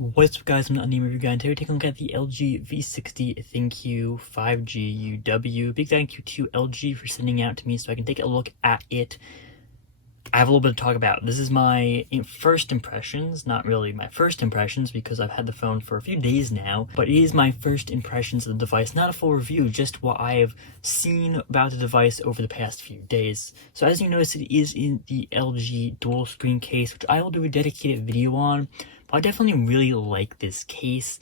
What's up guys, I'm the Unnamed Review Guy, and today we're taking a look at the LG V60 ThinQ 5G UW. Big thank you to LG for sending it out to me so I can take a look at it. I have a little bit to talk about. This is my first impressions, not really my first impressions because I've had the phone for a few days now, but it is my first impressions of the device, not a full review, just what I have seen about the device over the past few days. So as you notice, it is in the LG dual screen case, which I will do a dedicated video on. But I definitely really like this case.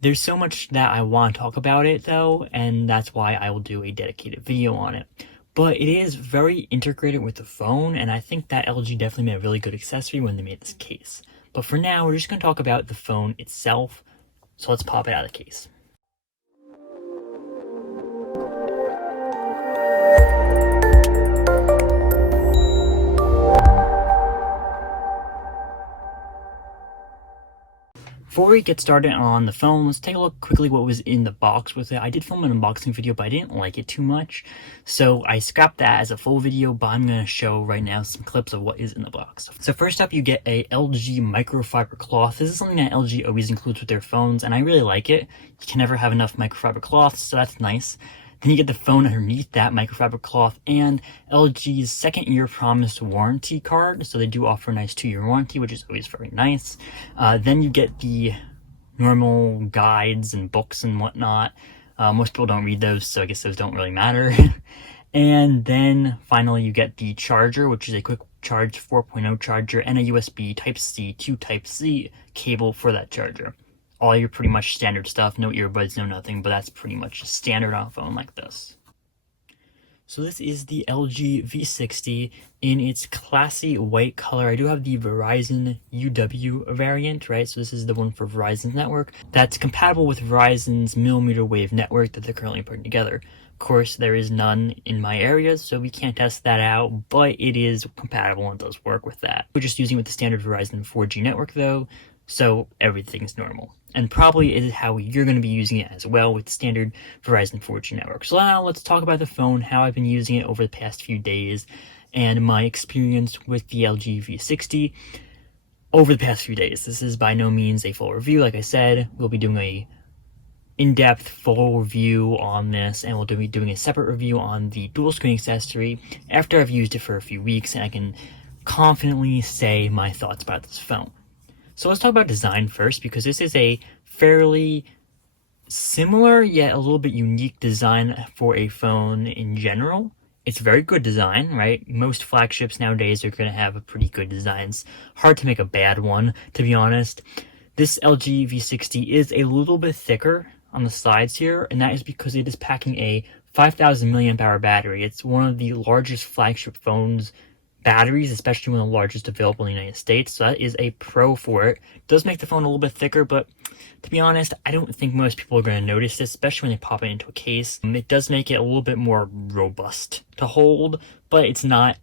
There's so much that I want to talk about it though, and that's why I will do a dedicated video on it. But it is very integrated with the phone, and I think that LG definitely made a really good accessory when they made this case. But for now, we're just going to talk about the phone itself, so let's pop it out of the case. Before we get started on the phone, let's take a look quickly what was in the box with it. I did film an unboxing video, but I didn't like it too much, so I scrapped that as a full video, but I'm going to show right now some clips of what is in the box. So first up, you get a LG microfiber cloth. This is something that LG always includes with their phones, and I really like it. You can never have enough microfiber cloths, so that's nice. Then you get the phone underneath that microfiber cloth and LG's second-year promise warranty card. So they do offer a nice 2-year warranty, which is always very nice. Then you get the normal guides and books and whatnot. Most people don't read those, so I guess those don't really matter. And then finally you get the charger, which is a quick charge 4.0 charger and a USB Type-C to Type-C cable for that charger. All your pretty much standard stuff, no earbuds, no nothing, but that's pretty much standard on a phone like this. So this is the LG V60 in its classy white color. I do have the Verizon UW variant, right? So this is the one for Verizon's network that's compatible with Verizon's millimeter wave network that they're currently putting together. Of course, there is none in my area, so we can't test that out, but it is compatible and does work with that. We're just using it with the standard Verizon 4G network though, so everything's normal. And probably is how you're going to be using it as well with the standard Verizon 4G network. So now let's talk about the phone, how I've been using it over the past few days, and my experience with the LG V60 over the past few days. This is by no means a full review. Like I said, we'll be doing a in-depth full review on this, and we'll be doing a separate review on the dual screen accessory after I've used it for a few weeks and I can confidently say my thoughts about this phone. So let's talk about design first, because this is a fairly similar yet a little bit unique design for a phone in general. It's very good design, right? Most flagships nowadays are going to have a pretty good designs. Hard to make a bad one, to be honest. This LG V60 is a little bit thicker on the sides here, and that is because it is packing a 5,000 milliamp hour battery. It's one of the largest flagship phones batteries, especially one of the largest available in the United States, so that is a pro for it. It does make the phone a little bit thicker, but to be honest, I don't think most people are going to notice this, especially when they pop it into a case. It does make it a little bit more robust to hold, but it's not,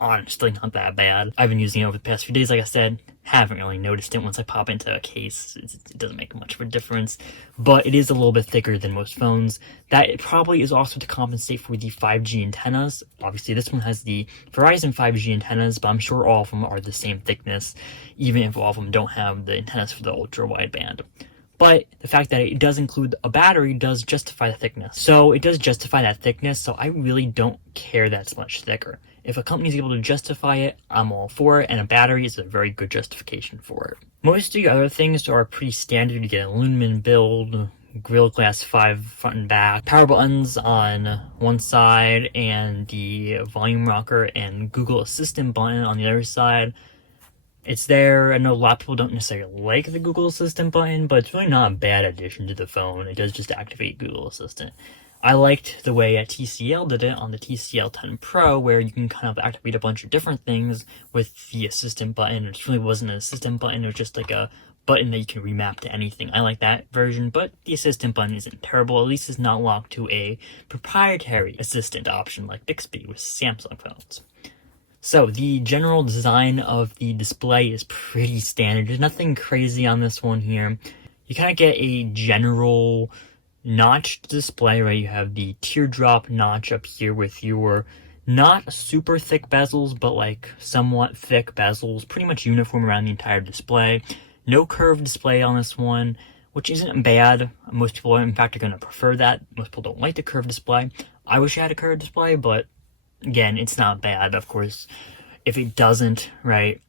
honestly, not that bad. I've been using it over the past few days, like I said, haven't really noticed it once I pop into a case. It doesn't make much of a difference, but it is a little bit thicker than most phones. That it probably is also to compensate for the 5G antennas. Obviously, this one has the Verizon 5G antennas, but I'm sure all of them are the same thickness, even if all of them don't have the antennas for the ultra wideband. But the fact that it does include a battery does justify the thickness. So it does justify that thickness, so I really don't care that it's much thicker. If a company is able to justify it, I'm all for it, and a battery is a very good justification for it. Most of the other things are pretty standard. You get an aluminum build, Gorilla Glass 5 front and back, power buttons on one side, and the volume rocker and Google Assistant button on the other side. It's there. I know a lot of people don't necessarily like the Google Assistant button, but it's really not a bad addition to the phone. It does just activate Google Assistant. I liked the way TCL did it on the TCL 10 Pro, where you can kind of activate a bunch of different things with the assistant button. It really wasn't an assistant button, it was just like a button that you can remap to anything. I like that version, but the assistant button isn't terrible. At least it's not locked to a proprietary assistant option like Bixby with Samsung phones. So the general design of the display is pretty standard. There's nothing crazy on this one here. You kind of get a general notched display, right? You have the teardrop notch up here with your not super thick bezels, but like somewhat thick bezels, pretty much uniform around the entire display. No curved display on this one, which isn't bad. Most people, in fact, are going to prefer that. Most people don't like the curved display. I wish I had a curved display, but again, it's not bad. Of course, if it doesn't, right,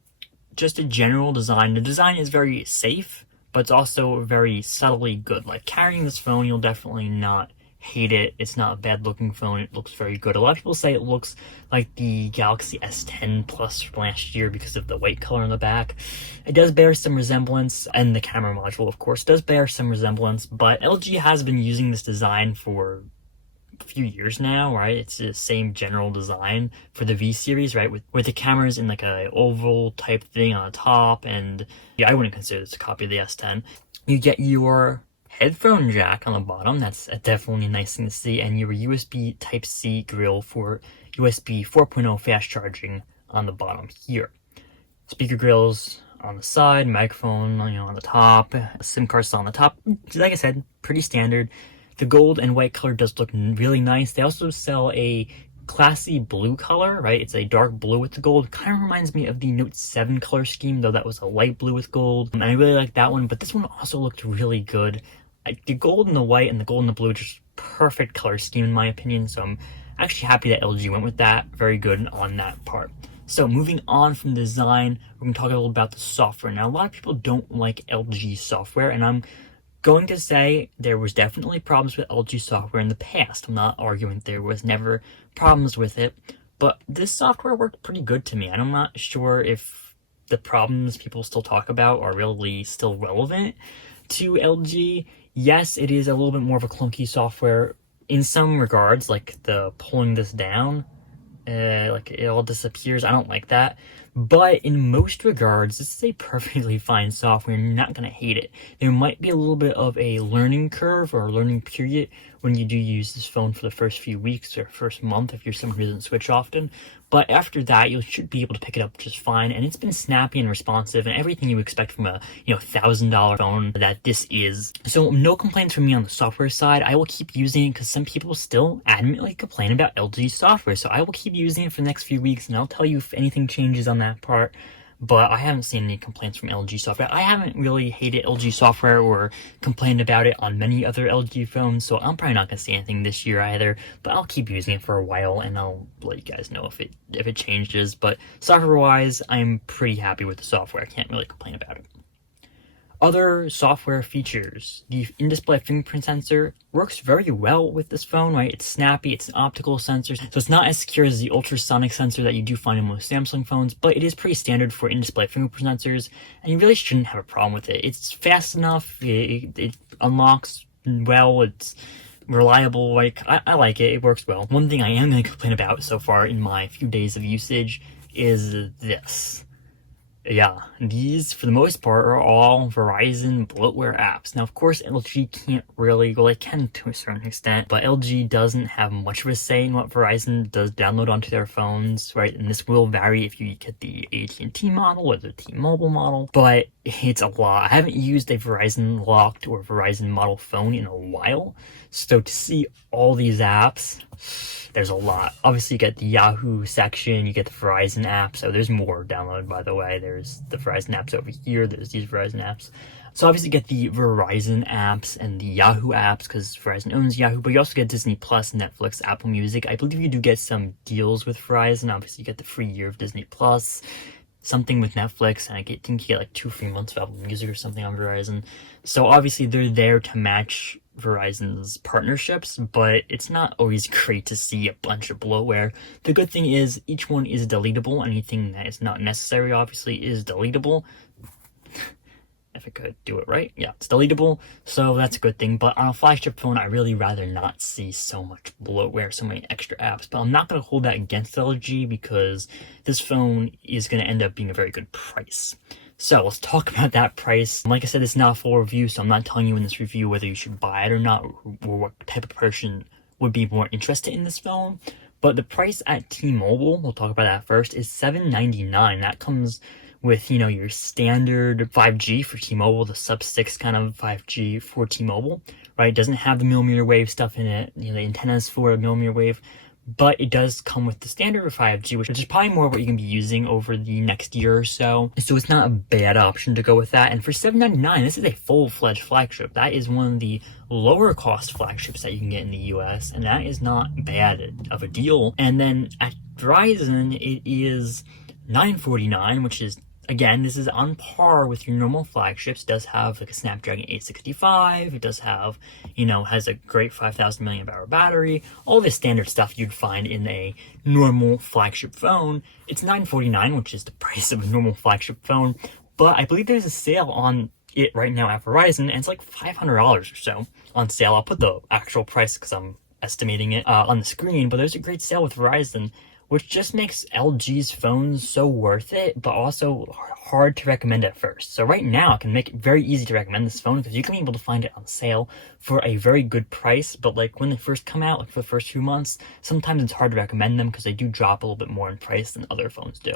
just a general design. The design is very safe, but it's also very subtly good. Like, carrying this phone, you'll definitely not hate it. It's not a bad looking phone. It looks very good. A lot of people say it looks like the Galaxy S10 Plus from last year because of the white color on the back. It does bear some resemblance, and the camera module, of course, does bear some resemblance, but LG has been using this design for a few years now, right? It's the same general design for the V series, right? With the cameras in like a oval type thing on the top, and yeah, I wouldn't consider this a copy of the S10. You get your headphone jack on the bottom. That's definitely a nice thing to see, and your USB Type-C grill for USB 4.0 fast charging on the bottom here. Speaker grills on the side, microphone, on the top, SIM card still on the top. Like I said, pretty standard. The gold and white color does look really nice. They also sell a classy blue color, right? It's a dark blue with the gold. Kind of reminds me of the Note 7 color scheme, though that was a light blue with gold. And I really like that one, but this one also looked really good. The gold and the white and the gold and the blue are just perfect color scheme in my opinion, so I'm actually happy that LG went with that. Very good on that part. So moving on from design, we're going to talk a little about the software. Now, a lot of people don't like LG software, and I'm going to say there was definitely problems with LG software in the past. I'm not arguing there was never problems with it, but this software worked pretty good to me. And I'm not sure if the problems people still talk about are really still relevant to LG. Yes, it is a little bit more of a clunky software in some regards, like the pulling this down, like it all disappears. I don't like that. But in most regards, this is a perfectly fine software. You're not going to hate it. There might be a little bit of a learning curve or a learning period when you do use this phone for the first few weeks or first month if you're someone who doesn't switch often. But after that, you should be able to pick it up just fine. And it's been snappy and responsive and everything you expect from a $1,000 phone that this is. So no complaints from me on the software side. I will keep using it because some people still adamantly complain about LG software. So I will keep using it for the next few weeks and I'll tell you if anything changes on that part. But I haven't seen any complaints from LG software. I haven't really hated LG software or complained about it on many other LG phones, so I'm probably not going to see anything this year either, but I'll keep using it for a while and I'll let you guys know if it changes. But software-wise, I'm pretty happy with the software. I can't really complain about it. Other software features. The in-display fingerprint sensor works very well with this phone, right? It's snappy, it's an optical sensor, so it's not as secure as the ultrasonic sensor that you do find in most Samsung phones, but it is pretty standard for in-display fingerprint sensors, and you really shouldn't have a problem with it. It's fast enough, it unlocks well, it's reliable, like, I like it, it works well. One thing I am going to complain about so far in my few days of usage is this. Yeah, these, for the most part, are all Verizon bloatware apps. Now, of course, LG can't really, well, it can to a certain extent, but LG doesn't have much of a say in what Verizon does download onto their phones, right? And this will vary if you get the AT&T model or the T-Mobile model, but it's a lot. I haven't used a Verizon locked or Verizon model phone in a while, so to see all these apps, there's a lot. Obviously, you get the Yahoo section, you get the Verizon apps. So there's more download, by the way. There's the Verizon apps over here. There's these Verizon apps. So obviously, you get the Verizon apps and the Yahoo apps because Verizon owns Yahoo. But you also get Disney Plus, Netflix, Apple Music. I believe you do get some deals with Verizon. Obviously, you get the free year of Disney Plus, something with Netflix, and I think you get like 2 free months of Apple Music or something on Verizon. So obviously, they're there to match Verizon's partnerships, but it's not always great to see a bunch of bloatware. The good thing is each one is deletable. Anything that is not necessary, obviously, is deletable. If I could do it right, yeah, it's deletable, so that's a good thing. But on a flagship phone, I really rather not see so much bloatware, so many extra apps. But I'm not going to hold that against LG because this phone is going to end up being a very good price. So let's talk about that price. Like I said, it's not a full review, so I'm not telling you in this review whether you should buy it or not, or what type of person would be more interested in this phone. But the price at T-Mobile, we'll talk about that first, is $799. That comes with, your standard 5G for T-Mobile, the sub-6 kind of 5G for T-Mobile, right? It doesn't have the millimeter wave stuff in it. The antennas for a millimeter wave, but it does come with the standard 5G, which is probably more what you can be using over the next year or so. So it's not a bad option to go with that. And for $799, this is a full-fledged flagship. That is one of the lower cost flagships that you can get in the US, and that is not bad of a deal. And then at Verizon, it is $949, which is, again, this is on par with your normal flagships. It does have like a Snapdragon 865. It does have, has a great 5,000 mAh battery. All the standard stuff you'd find in a normal flagship phone. It's $949, which is the price of a normal flagship phone. But I believe there's a sale on it right now at Verizon, and it's like $500 or so on sale. I'll put the actual price because I'm estimating it on the screen. But there's a great sale with Verizon, which just makes LG's phones so worth it, but also hard to recommend at first. So right now, I can make it very easy to recommend this phone because you can be able to find it on sale for a very good price. But like when they first come out, like for the first few months, sometimes it's hard to recommend them because they do drop a little bit more in price than other phones do.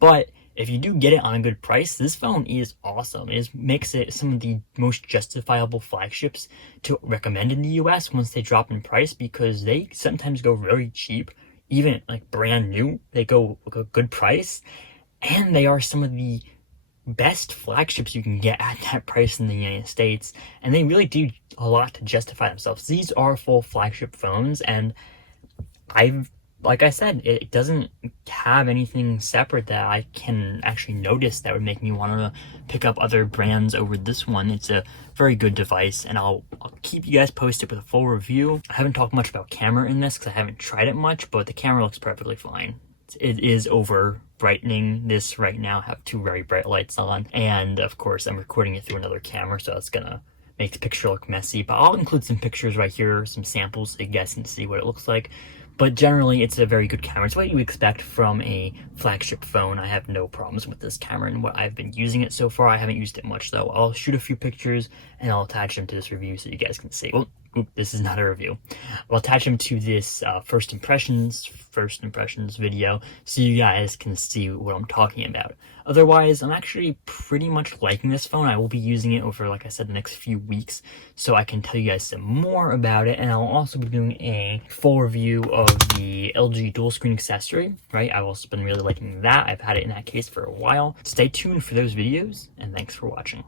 But if you do get it on a good price, this phone is awesome. It makes it some of the most justifiable flagships to recommend in the US once they drop in price, because they sometimes go very cheap. Even like brand new, they go a good price, and they are some of the best flagships you can get at that price in the United States, and they really do a lot to justify themselves. These are full flagship phones, and like I said, it doesn't have anything separate that I can actually notice that would make me want to pick up other brands over this one. It's a very good device, and I'll keep you guys posted with a full review. I haven't talked much about camera in this because I haven't tried it much, but the camera looks perfectly fine. It is over brightening this right now. I have two very bright lights on, and of course I'm recording it through another camera, so that's gonna make the picture look messy. But I'll include some pictures right here, some samples, so you guys can see what it looks like. But generally, it's a very good camera. It's what you expect from a flagship phone. I have no problems with this camera and what I've been using it so far. I haven't used it much, though. I'll shoot a few pictures, and I'll attach them to this review so you guys can see. Well, this is not a review. I'll attach them to this first impressions video so you guys can see what I'm talking about. Otherwise, I'm actually pretty much liking this phone. I will be using it over, like I said, the next few weeks, so I can tell you guys some more about it. And I'll also be doing a full review of the LG dual screen accessory, right? I've also been really liking that. I've had it in that case for a while. Stay tuned for those videos, and thanks for watching.